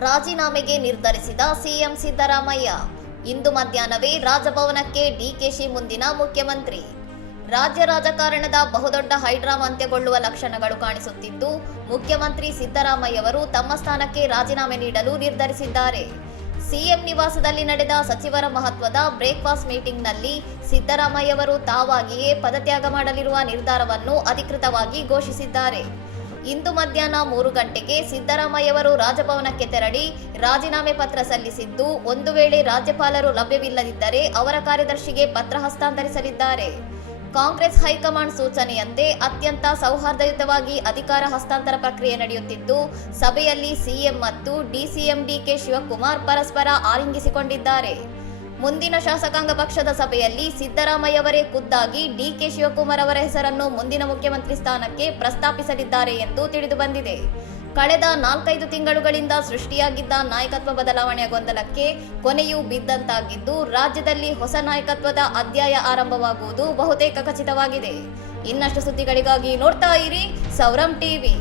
ರಾಜೀನಾಮೆಗೆ ನಿರ್ಧರಿಸಿದ ಸಿಎಂ ಸಿದ್ದರಾಮಯ್ಯ. ಇಂದು ಮಧ್ಯಾಹ್ನವೇ ರಾಜಭವನಕ್ಕೆ ಡಿಕೆಶಿ ಮುಂದಿನ ಮುಖ್ಯಮಂತ್ರಿ. ರಾಜ್ಯ ರಾಜಕಾರಣದ ಬಹುದೊಡ್ಡ ಹೈಡ್ರಾಮಾ ಅಂತ್ಯಗೊಳ್ಳುವ ಲಕ್ಷಣಗಳು ಕಾಣಿಸುತ್ತಿದ್ದು, ಮುಖ್ಯಮಂತ್ರಿ ಸಿದ್ದರಾಮಯ್ಯವರು ತಮ್ಮ ಸ್ಥಾನಕ್ಕೆ ರಾಜೀನಾಮೆ ನೀಡಲು ನಿರ್ಧರಿಸಿದ್ದಾರೆ. ಸಿಎಂ ನಿವಾಸದಲ್ಲಿ ನಡೆದ ಸಚಿವರ ಮಹತ್ವದ ಬ್ರೇಕ್ಫಾಸ್ಟ್ ಮೀಟಿಂಗ್ನಲ್ಲಿ ಸಿದ್ದರಾಮಯ್ಯವರು ತಾವಾಗಿಯೇ ಪದತ್ಯಾಗ ಮಾಡಲಿರುವ ನಿರ್ಧಾರವನ್ನು ಅಧಿಕೃತವಾಗಿ ಘೋಷಿಸಿದ್ದಾರೆ. ಇಂದು ಮಧ್ಯಾಹ್ನ 3 ಗಂಟೆಗೆ ಸಿದ್ದರಾಮಯ್ಯವರು ರಾಜಭವನಕ್ಕೆ ತೆರಳಿ ರಾಜೀನಾಮೆ ಪತ್ರ ಸಲ್ಲಿಸಿದ್ದು, ಒಂದು ವೇಳೆ ರಾಜ್ಯಪಾಲರು ಲಭ್ಯವಿಲ್ಲದಿದ್ದರೆ ಅವರ ಕಾರ್ಯದರ್ಶಿಗೆ ಪತ್ರ ಹಸ್ತಾಂತರಿಸಲಿದ್ದಾರೆ. ಕಾಂಗ್ರೆಸ್ ಹೈಕಮಾಂಡ್ ಸೂಚನೆಯಂತೆ ಅತ್ಯಂತ ಸೌಹಾರ್ದಯುತವಾಗಿ ಅಧಿಕಾರ ಹಸ್ತಾಂತರ ಪ್ರಕ್ರಿಯೆ ನಡೆಯುತ್ತಿದ್ದು, ಸಭೆಯಲ್ಲಿ ಸಿಎಂ ಮತ್ತು ಡಿಸಿಎಂ ಡಿಕೆ ಶಿವಕುಮಾರ್ ಪರಸ್ಪರ ಆಲಿಂಗಿಸಿಕೊಂಡಿದ್ದಾರೆ. ಮುಂದಿನ ಶಾಸಕಾಂಗ ಪಕ್ಷದ ಸಭೆಯಲ್ಲಿ ಸಿದ್ದರಾಮಯ್ಯವರೇ ಖುದ್ದಾಗಿ ಡಿಕೆ ಶಿವಕುಮಾರ್ ಅವರ ಹೆಸರನ್ನು ಮುಂದಿನ ಮುಖ್ಯಮಂತ್ರಿ ಸ್ಥಾನಕ್ಕೆ ಪ್ರಸ್ತಾಪಿಸಲಿದ್ದಾರೆ ಎಂದು ತಿಳಿದುಬಂದಿದೆ. ಕಳೆದ 4-5 ತಿಂಗಳುಗಳಿಂದ ಸೃಷ್ಟಿಯಾಗಿದ್ದ ನಾಯಕತ್ವ ಬದಲಾವಣೆಯ ಗೊಂದಲಕ್ಕೆ ಕೊನೆಯೂ ಬಿದ್ದಂತಾಗಿದ್ದು, ರಾಜ್ಯದಲ್ಲಿ ಹೊಸ ನಾಯಕತ್ವದ ಅಧ್ಯಾಯ ಆರಂಭವಾಗುವುದು ಬಹುತೇಕ ಖಚಿತವಾಗಿದೆ. ಇನ್ನಷ್ಟು ಸುದ್ದಿಗಳಿಗಾಗಿ ನೋಡ್ತಾ ಇರಿ ಸೌರಂ ಟಿವಿ.